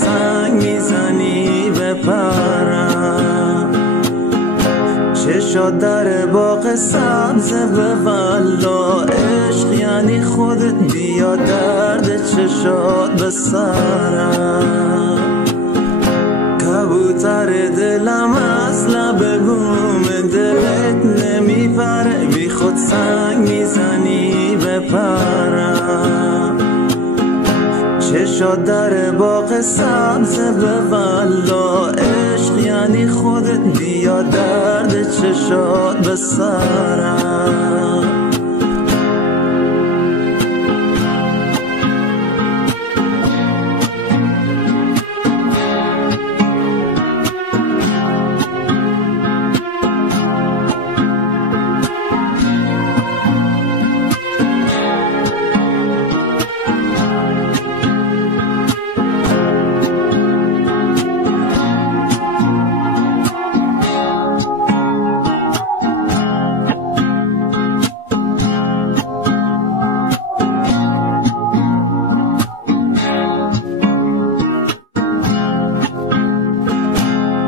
سنگ میزنی بپرم. چشات در باغ سبز به والا، عشق یعنی خودت بیا درد چشات به سرم. کبوتر دلم از لب بوم دلت نمیپره، بی خود سنگ میزنی بپرم. چشات در باغ سبز به والا، عشق یعنی خودت بیا درد چشات به سرم.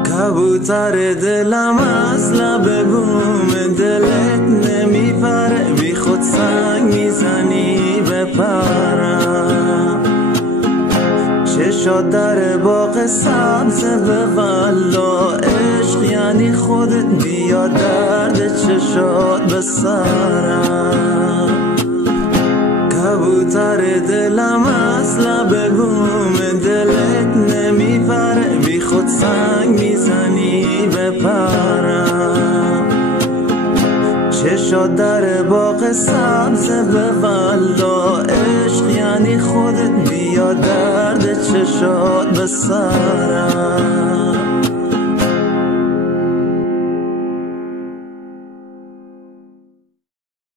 کبوتر دلم از لب بوم دلت نمیپره، بی خود سنگ میزنی بپرم. چشات در باغ سبز به والا، عشق یعنی خودت بیا درد چشات به سرم. کبوتر دلم از لب بوم دلت نمیپره، بی خود سنگ میزنی بپرم. چشات در باغ سبز به والا، عشق یعنی خودت بیا درد چشات به سرم.